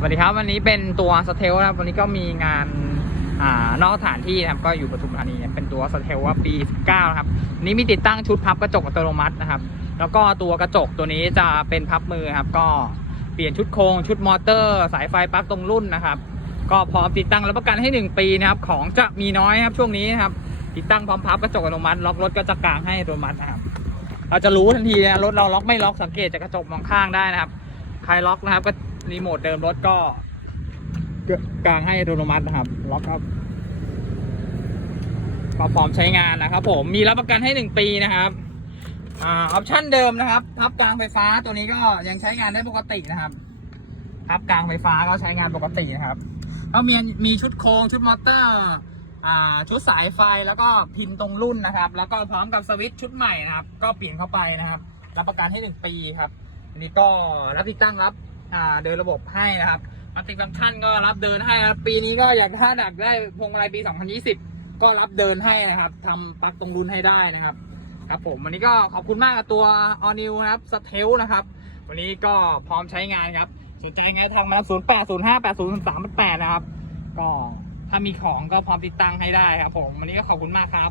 สวัสดีครับวันนี้เป็นตัวสเทลนะครับวันนี้ก็มีงานอ่านอกสถานที่นะครับก็อยู่ปทุมธานีเป็นตัวสเทลว่าปี19นะครับนี้มีติดตั้งชุดพับกระจกอัตโนมัตินะครับ แล้วก็ตัวกระจกตัวนี้จะเป็นพับมือครับก็เปลี่ยนชุดโครงชุดมอเตอร์ สายไฟปลั๊กตรงรุ่นนะครับ ก็พร้อมติดตั้งรับประกันให้ 1 ปีนะครับของจะมีน้อยครับช่วงนี้นะครับติดตั้งพร้อมพับกระจกอัตโนมัติล็อกรถก็จะกลางให้อัตโนมัตินะครับเราจะรู้ทันทีนะรถเราล็อกไม่ล็อกสังเกตจากกระจกมองข้างได้นะครับใครล็อกนะครับก็ รีโมทเดิมรถก็กลางให้อัตโนมัตินะครับ ล็อกครับก็พร้อมใช้งานนะครับ ผมมีรับประกันให้หนึ่งปีนะครับอ่าออปชั่นเดิมนะครับพับกลางไฟฟ้าตัวนี้ก็ยังใช้งานได้ปกตินะครับพับกลางไฟฟ้าก็ใช้งานปกตินะครับก็มีมีชุดโครงชุดมอเตอร์อ่าชุดสายไฟแล้วก็พินตรงรุ่นนะครับ แล้วก็พร้อมกับสวิตช์ชุดใหม่นะครับ ก็เปลี่ยนเข้าไปนะครับ รับประกันให้หนึ่งปีครับอันนี้ก็รับติดตั้งรับ เดินระบบให้นะครับมาติฟังก์ชันก็รับเดินให้นะครับปีนี้ก็อยากถ้าดักได้พวงมาลัยปี 2020 ก็รับเดินให้นะครับทำปลั๊กตรงรุ่นให้ได้นะครับ ครับผมวันนี้ก็ขอบคุณมากกับตัว All New นะครับสเทลนะครับ วันนี้ก็พร้อมใช้งานครับสนใจไงทางมา0 8 0 5 8 0 3 8นะครับ ก็ถ้ามีของก็พร้อมติดตั้งให้ได้ครับผม วันนี้ก็ขอบคุณมากครับ